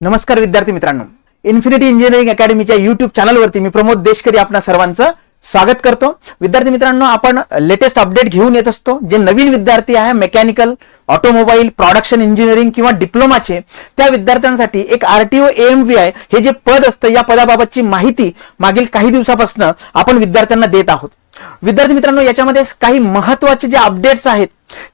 नमस्कार विद्यार्थी मित्रांनो. इन्फिनिटी इंजिनिअरिंग अकॅडमीच्या युट्यूब चॅनलवरती मी प्रमोद देशकरी आपणा सर्वांचं स्वागत करतो. विद्यार्थी मित्रांनो आपण लेटेस्ट अपडेट घेऊन येत असतो. जे नवीन विद्यार्थी आहे मेकॅनिकल ऑटोमोबाईल प्रोडक्शन इंजिनिअरिंग किंवा डिप्लोमाचे त्या विद्यार्थ्यांसाठी एक आरटीओ एम व्ही आय हे जे पद असतं या पदाबाबतची माहिती मागील काही दिवसापासून आपण विद्यार्थ्यांना देत आहोत. विद्यार्थी मित्रांनो याच्यामध्ये काही महत्त्वाचे जे अपडेट्स आहेत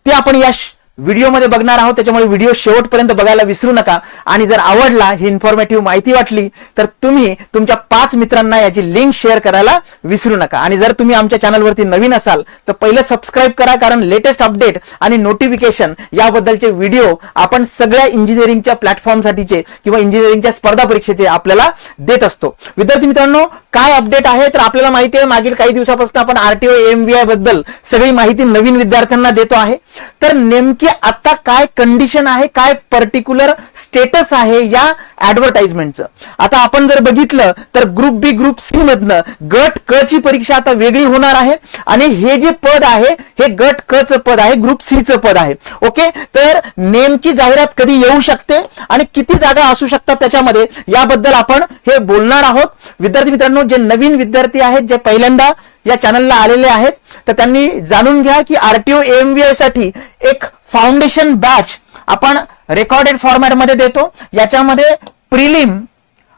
ते आपण या व्हिडिओमध्ये बघणार आहोत त्याच्यामुळे व्हिडिओ शेवटपर्यंत बघायला विसरू नका. आणि जर आवडला ही इन्फॉर्मेटिव्ह माहिती वाटली तर तुम्ही तुमच्या पाच मित्रांना याची लिंक शेअर करायला विसरू नका. आणि जर तुम्ही आमच्या चॅनलवरती नवीन असाल तर पहिलं सबस्क्राईब करा कारण लेटेस्ट अपडेट आणि नोटिफिकेशन याबद्दलचे व्हिडिओ आपण सगळ्या इंजिनिअरिंगच्या प्लॅटफॉर्मसाठीचे किंवा इंजिनिअरिंगच्या स्पर्धा परीक्षेचे आपल्याला देत असतो. विद्यार्थी मित्रांनो काय अपडेट आहे तर आपल्याला माहिती आहे मागील काही दिवसापासून आपण आरटीओ एम आयबद्दल सगळी माहिती नवीन विद्यार्थ्यांना देतो आहे. तर नेमकी आता काय कंडिशन आहे काय पर्टिक्युलर स्टेटस आहे या ऍडव्हर्टाइजमेंटचं आता आपण जर बघितलं तर ग्रुप बी ग्रुप सी मधनं गट क ची परीक्षा आता वेगळी होणार आहे आणि हे जे पद आहे हे गट क चं पद आहे ग्रुप सी च पद आहे. ओके तर नेमकी जाहिरात कधी येऊ शकते आणि किती जागा असू शकतात त्याच्यामध्ये याबद्दल आपण हे बोलणार आहोत. विद्यार्थी मित्रांनो जे नवीन विद्यार्थी आहेत जे पहिल्यांदा या चॅनलला आलेले आहेत तर त्यांनी जाणून घ्या की आरटीओ एमव्हीआयसाठी एक फाउंडेशन बॅच आपण रेकॉर्डेड फॉर्मॅटमध्ये देतो. याच्यामध्ये प्रिलिम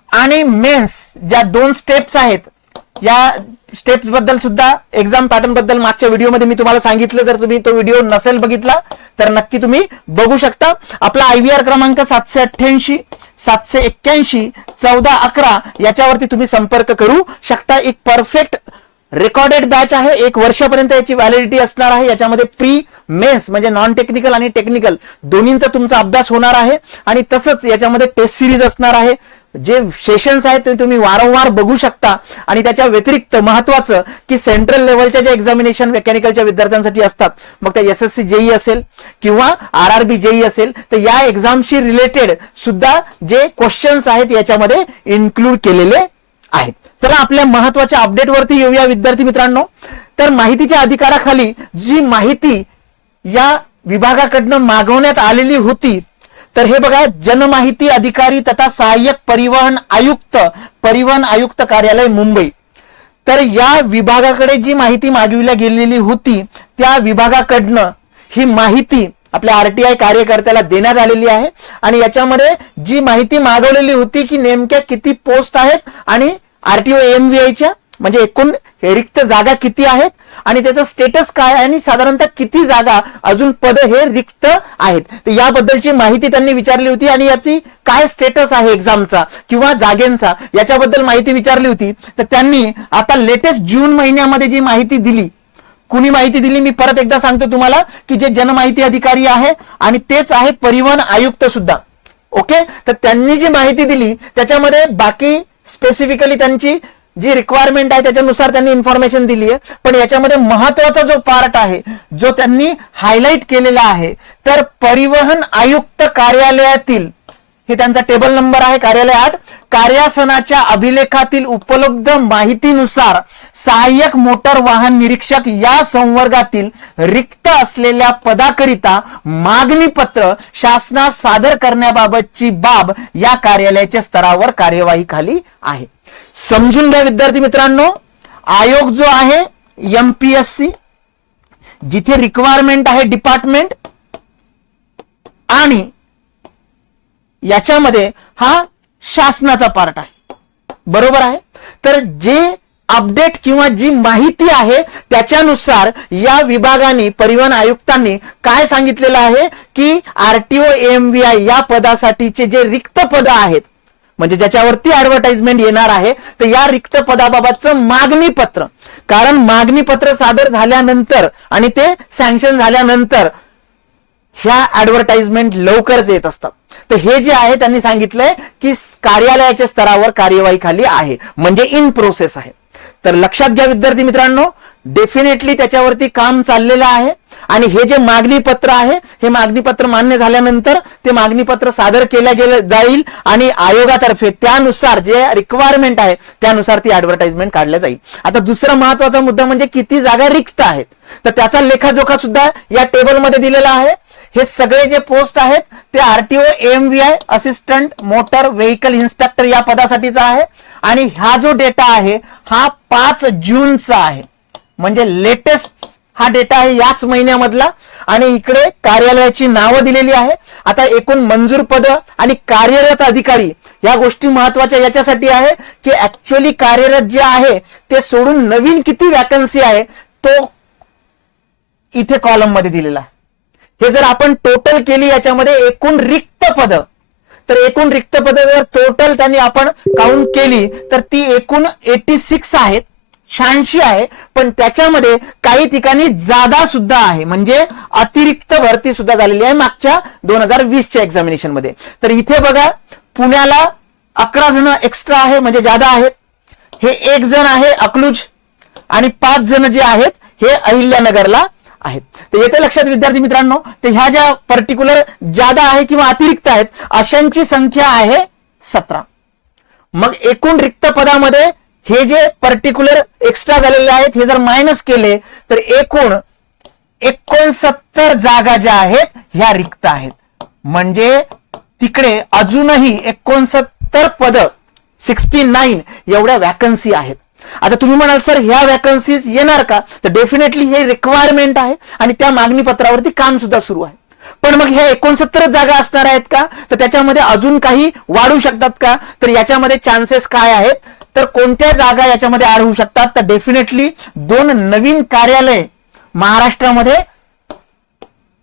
आणि मेन्स ज्या दोन स्टेप्स आहेत या स्टेप्सबद्दल सुद्धा एक्झाम पॅटर्नबद्दल मागच्या व्हिडिओमध्ये मी तुम्हाला सांगितलं. जर तुम्ही तो व्हिडिओ नसेल बघितला तर नक्की तुम्ही बघू शकता. आपला आयव्हीआर क्रमांक सातशे अठ्ठ्याऐंशी सातशे एक्क्याऐंशी चौदा अकरा याच्यावरती तुम्ही संपर्क करू शकता. एक परफेक्ट रेकॉर्डेड बॅच आहे. एक वर्षापर्यंत याची व्हॅलिडिटी असणार आहे. याच्यामध्ये प्री मेन्स म्हणजे नॉन टेक्निकल आणि टेक्निकल दोन्हींचा तुमचा अभ्यास होणार आहे. आणि तसंच याच्यामध्ये टेस्ट सिरीज असणार आहे. जे सेशन्स आहेत ते तुम्ही वारंवार बघू शकता. आणि त्याच्या व्यतिरिक्त महत्वाचं की सेंट्रल लेवलच्या ज्या एक्झामिनेशन मेकॅनिकलच्या विद्यार्थ्यांसाठी असतात मग त्या एस एस सी जेई असेल किंवा आर आर बी जेई असेल तर या एक्झामशी रिलेटेड सुद्धा जे क्वेश्चन्स आहेत याच्यामध्ये इन्क्लूड केलेले आहेत. चला आपल्या महत्त्वाच्या अपडेटवरती येऊया विद्यार्थी मित्रांनो. तर माहितीच्या अधिकाराखाली जी माहिती या विभागाकडनं मागवण्यात आलेली होती तर हे बघा जनमाहिती अधिकारी तथा सहाय्यक परिवहन आयुक्त परिवहन आयुक्त कार्यालय मुंबई. तर या विभागाकडे जी माहिती मागविल्या गेलेली होती त्या विभागाकडनं ही माहिती आपल्या आरटीआय कार्यकर्त्याला देण्यात आलेली आहे. आणि याच्यामध्ये जी माहिती मागवलेली होती की नेमक्या किती पोस्ट आहेत आणि आरटीओ एमव्हीआयच्या म्हणजे एकूण रिक्त जागा किती आहेत? आणि त्याचा स्टेटस काय आहे? आणि साधारणतः किती जागा अजून पद हे रिक्त आहेत? तर याबद्दलची माहिती त्यांनी विचारली होती आणि याची काय स्टेटस आहे एक्झामचा किंवा जागेंचा याच्याबद्दल माहिती विचारली होती. तर त्यांनी आता लेटेस्ट जून महिन्यामध्ये जी माहिती दिली कुणी माहिती दिली? मी परत एकदा सांगतो तुम्हाला की जे जनमाहिती अधिकारी आहे आणि तेच आहे परिवहन आयुक्त सुद्धा. ओके? तर त्यांनी जी माहिती दिली त्याच्यामध्ये बाकी स्पेसिफिकली त्यांची जी रिक्वायरमेंट आहे त्याच्यानुसार त्यांनी इन्फॉर्मेशन दिली आहे पण याच्यामध्ये महत्त्वाचा जो पार्ट आहे जो त्यांनी हायलाइट केलेला आहे तर परिवहन आयुक्त कार्यालयातील हे त्यांचा टेबल नंबर आहे कार्यालय आठ. कार्यासनाच्या अभिलेखातील उपलब्ध माहितीनुसार सहाय्यक मोटर वाहन निरीक्षक या संवर्गातील रिक्त असलेल्या पदाकरिता मागणी पत्र शासनास सादर करण्याबाबतची बाब या कार्यालयाच्या स्तरावर कार्यवाही खाली आहे. समजून घ्या विद्यार्थी मित्रांनो आयोग जो आहे एमपीएससी जिथे रिक्वायरमेंट आहे डिपार्टमेंट आणि याच्यामध्ये हा शासनाचा पार्ट आहे. बरोबर आहे? तर जे अपडेट किंवा जी माहिती आहे त्याच्यानुसार या विभागाने परिवहन आयुक्तांनी काय सांगितलेलं आहे? की आरटीओ एमव्हीआय या पदासाठीचे जे रिक्त पद आहेत म्हणजे ज्याच्यावरती ऍडव्हर्टाइजमेंट येणार आहे तर या रिक्त पदाबाबतचं मागणी पत्र. कारण मागणी पत्र सादर झाल्यानंतर आणि ते सँक्शन झाल्यानंतर ह्या ऍडव्हर्टाइजमेंट लवकरच येत असतात. तर हे जे आहे त्यांनी सांगितलंय की कार्यालयाच्या स्तरावर कार्यवाही खाली आहे. म्हणजे इन प्रोसेस आहे. तर लक्षात घ्या विद्यार्थी मित्रांनो डेफिनेटली त्याच्यावरती काम चाललेलं आहे. आणि हे जे मागणी पत्र आहे हे मागणी पत्र मान्य झाल्यानंतर ते मागणी पत्र सादर केलं गेलं जाईल आणि आयोगातर्फे त्यानुसार जे रिक्वायरमेंट आहे त्यानुसार ती ऍडव्हर्टाइजमेंट काढल्या जाईल. आता दुसरा महत्त्वाचा मुद्दा म्हणजे किती जागा रिक्त आहेत. तर त्याचा लेखाजोखा सुद्धा या टेबलमध्ये दिलेला आहे. हे सगळे जे पोस्ट आहेत ते RTO M V I assistant motor vehicle inspector या पदासाठीचा आहे. आणि हा जो डेटा आहे हा पाच जूनचा आहे. म्हणजे लेटेस्ट हा डेटा आहे याच महिन्यामधला. आणि इकडे कार्यालयाची नावं दिलेली आहे. आता एकूण मंजूर पद आणि कार्यरत अधिकारी या गोष्टी महत्त्वाच्या याच्यासाठी आहे की ऍक्च्युअली कार्यरत जे आहे ते सोडून नवीन किती वॅकन्सी आहे तो इथे कॉलममध्ये दिलेला आहे. हे जर आपण टोटल केली याच्यामध्ये एकूण रिक्त पद तर एकूण रिक्त पद जर टोटल त्यांनी आपण काउंट केली तर ती एकूण एटी सिक्स आहेत शहाऐंशी आहे पण त्याच्यामध्ये काही ठिकाणी जादा सुद्धा आहे. म्हणजे अतिरिक्त भरती सुद्धा झालेली आहे मागच्या दोन हजार वीसच्या एक्झामिनेशनमध्ये. तर इथे बघा पुण्याला अकरा जण एक्स्ट्रा आहे म्हणजे जादा आहेत. हे एक जण आहे अकलूज आणि पाच जण जे आहेत हे अहिल्यानगरला आहेत. तर येते लक्षात विद्यार्थी मित्रांनो तर ह्या ज्या पर्टिक्युलर जादा आहे किंवा अतिरिक्त आहेत अशांची संख्या आहे सतरा. मग एकूण रिक्त पदामध्ये हे जे पर्टिक्युलर एक्स्ट्रा झालेले आहेत हे जर मायनस केले तर एकूण एकोणसत्तर जागा ज्या आहेत ह्या रिक्त आहेत. म्हणजे तिकडे अजूनही एकोणसत्तर पद सिक्स्टी नाईन एवढ्या वॅकन्सी आहेत. आता तुम्ही म्हणाल सर ह्या वॅकन्सीज येणार का? तर डेफिनेटली हे रिक्वायरमेंट आहे आणि त्या मागणी पत्रावरती काम सुद्धा सुरू आहे. पण मग ह्या एकोणसत्तर जागा असणार आहेत का? तर त्याच्यामध्ये अजून काही वाढू शकतात का? तर याच्यामध्ये चान्सेस काय आहेत? तर कोणत्या जागा याच्यामध्ये ऍड होऊ शकतात? तर डेफिनेटली दोन नवीन कार्यालय महाराष्ट्रामध्ये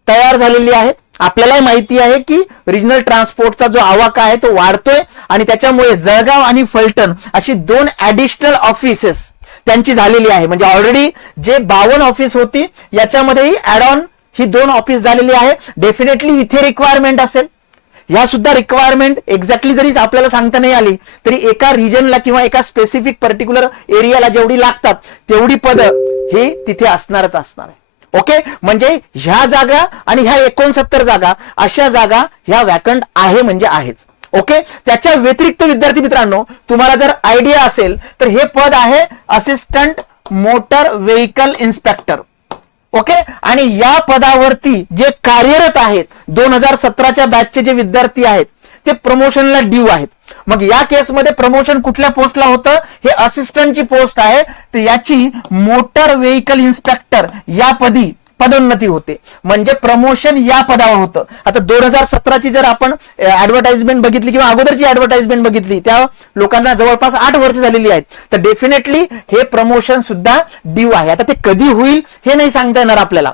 तयार झालेली आहेत. आपल्यालाही माहिती आहे की रिजनल ट्रान्सपोर्टचा जो आवाका आहे तो वाढतोय आणि त्याच्यामुळे जळगाव आणि फलटण अशी दोन ऍडिशनल ऑफिसेस त्यांची झालेली आहे. म्हणजे ऑलरेडी जे बावन ऑफिस होती याच्यामध्येही ऍड ऑन ही दोन ऑफिस झालेली आहे. डेफिनेटली इथे रिक्वायरमेंट असेल. या सुद्धा रिक्वायरमेंट एक्झॅक्टली जरी आपल्याला सांगता नाही आली तरी एका रिजनला किंवा एका स्पेसिफिक पर्टिक्युलर एरियाला जेवढी लागतात तेवढी पदं हे तिथे असणारच असणार आहे. ओके? म्हणजे ह्या जागा आणि ह्या एकोणसत्तर जागा अशा जागा ह्या वॅकंट आहे म्हणजे आहेच. ओके? त्याच्या व्यतिरिक्त विद्यार्थी मित्रांनो तुम्हाला जर आयडिया असेल तर हे पद आहे assistant motor vehicle inspector okay? आणि या पदावरती जे कार्यरत आहेत दोन हजार सतराच्या बॅचचे जे विद्यार्थी आहेत ते प्रमोशनला ड्यू आहेत. मग या केसमध्ये प्रमोशन कुठल्या पोस्टला होतं? हे असिस्टंटची पोस्ट आहे. तर याची मोटर व्हेकल इन्स्पेक्टर या पदी पदोन्नती होते. म्हणजे प्रमोशन या पदावर होतं. आता दोन हजार सतराची जर आपण ऍडव्हर्टाइजमेंट बघितली किंवा अगोदरची ऍडव्हर्टाइजमेंट बघितली त्या लोकांना जवळपास आठ वर्ष झालेली आहेत. तर डेफिनेटली हे प्रमोशन सुद्धा ड्यू आहे. आता ते कधी होईल हे नाही सांगता येणार आपल्याला.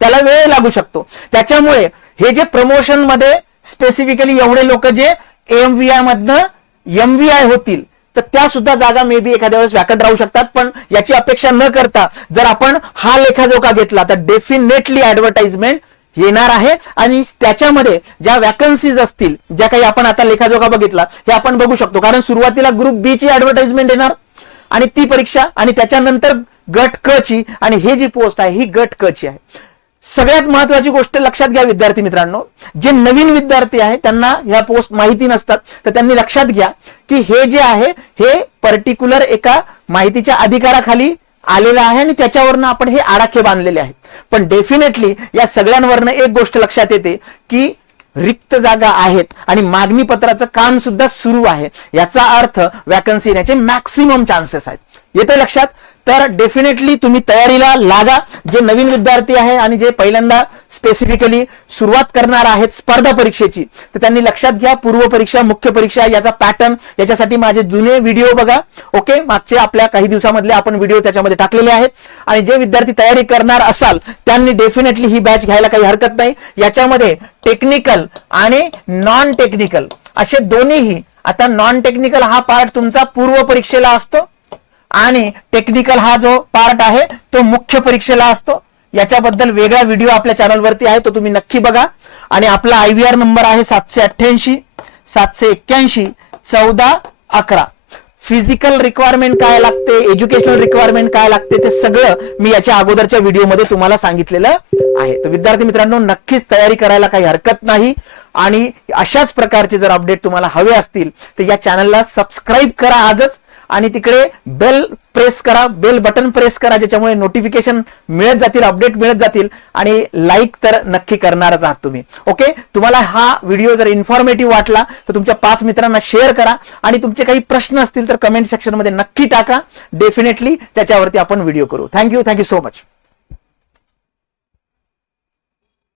त्याला वेळ लागू शकतो. त्याच्यामुळे हे जे प्रमोशनमध्ये स्पेसिफिकली एवढे लोक जे एमव्हीआय मधनं एमव्हीआय होतील. तर त्या सुद्धा जागा मे बी एखाद्या वेळेस व्याकट राहू शकतात पण याची अपेक्षा न करता जर आपण हा लेखाजोखा घेतला तर डेफिनेटली ऍडव्हर्टाइजमेंट येणार आहे. आणि त्याच्यामध्ये ज्या वॅकन्सीज असतील ज्या काही आपण आता लेखाजोखा बघितला हे आपण बघू शकतो. कारण सुरुवातीला ग्रुप बी ची ऍडव्हर्टाइजमेंट येणार आणि ती परीक्षा आणि त्याच्यानंतर गट क ची आणि हे जी पोस्ट आहे ही गट क ची आहे. सगळ्यात महत्वाची गोष्ट लक्षात घ्या विद्यार्थी मित्रांनो. जे नवीन विद्यार्थी आहे त्यांना ह्या पोस्ट माहिती नसतात तर त्यांनी लक्षात घ्या की हे जे आहे हे पर्टिक्युलर एका माहितीच्या अधिकाराखाली आलेलं आहे आणि त्याच्यावरनं आपण हे आडाखे बांधलेले आहेत. पण डेफिनेटली या सगळ्यांवरनं एक गोष्ट लक्षात येते की रिक्त जागा आहेत आणि मागणी पत्राचं काम सुद्धा सुरू आहे. याचा अर्थ वॅकन्सी येण्याचे मॅक्सिमम चान्सेस आहेत. येते लक्षात? तर डेफिनेटली तुम्ही तयारीला लागा. जे नवीन विद्यार्थी आहे आणि जे पहिल्यांदा स्पेसिफिकली सुरुवात करणार आहेत स्पर्धा परीक्षेची तर त्यांनी लक्षात घ्या पूर्व परीक्षा मुख्य परीक्षा याचा पॅटर्न याच्यासाठी माझे जुने व्हिडिओ बघा. ओके मागचे आपल्या काही दिवसामधले आपण व्हिडिओ त्याच्यामध्ये टाकलेले आहेत. आणि जे विद्यार्थी तयारी करणार असाल त्यांनी डेफिनेटली ही बॅच घ्यायला काही हरकत नाही. याच्यामध्ये टेक्निकल आणि नॉन टेक्निकल असे दोन्हीही. आता नॉन टेक्निकल हा पार्ट तुमचा पूर्व परीक्षेला असतो. आणि टेक्निकल हा जो पार्ट आहे तो मुख्य परीक्षेला असतो. याच्याबद्दल वेगळा व्हिडिओ आपल्या चॅनलवरती आहे तो तुम्ही नक्की बघा. आणि आपला आय व्ही आर नंबर आहे सातशे अठ्ठ्याऐंशी सातशे एक्क्याऐंशी चौदा अकरा. फिजिकल रिक्वायरमेंट काय लागते एज्युकेशनल रिक्वायरमेंट काय लागते ते सगळं मी याच्या अगोदरच्या व्हिडिओमध्ये तुम्हाला सांगितलेलं आहे. तर विद्यार्थी मित्रांनो नक्कीच तयारी करायला काही हरकत नाही. आणि अशाच प्रकारचे जर अपडेट तुम्हाला हवे असतील तर या चॅनलला सबस्क्राईब करा आजच. आणि तिकडे बेल प्रेस करा बेल बटन प्रेस करा ज्याच्यामुळे नोटिफिकेशन मिळत जातील अपडेट मिळत जातील आणि लाईक तर नक्की करणारच आहात तुम्ही. ओके तुम्हाला हा व्हिडिओ जर इन्फॉर्मेटिव्ह वाटला तर तुमच्या पाच मित्रांना शेअर करा आणि तुमचे काही प्रश्न असतील तर कमेंट सेक्शनमध्ये नक्की टाका. डेफिनेटली त्याच्यावरती आपण व्हिडिओ करू. Thank you thank you so much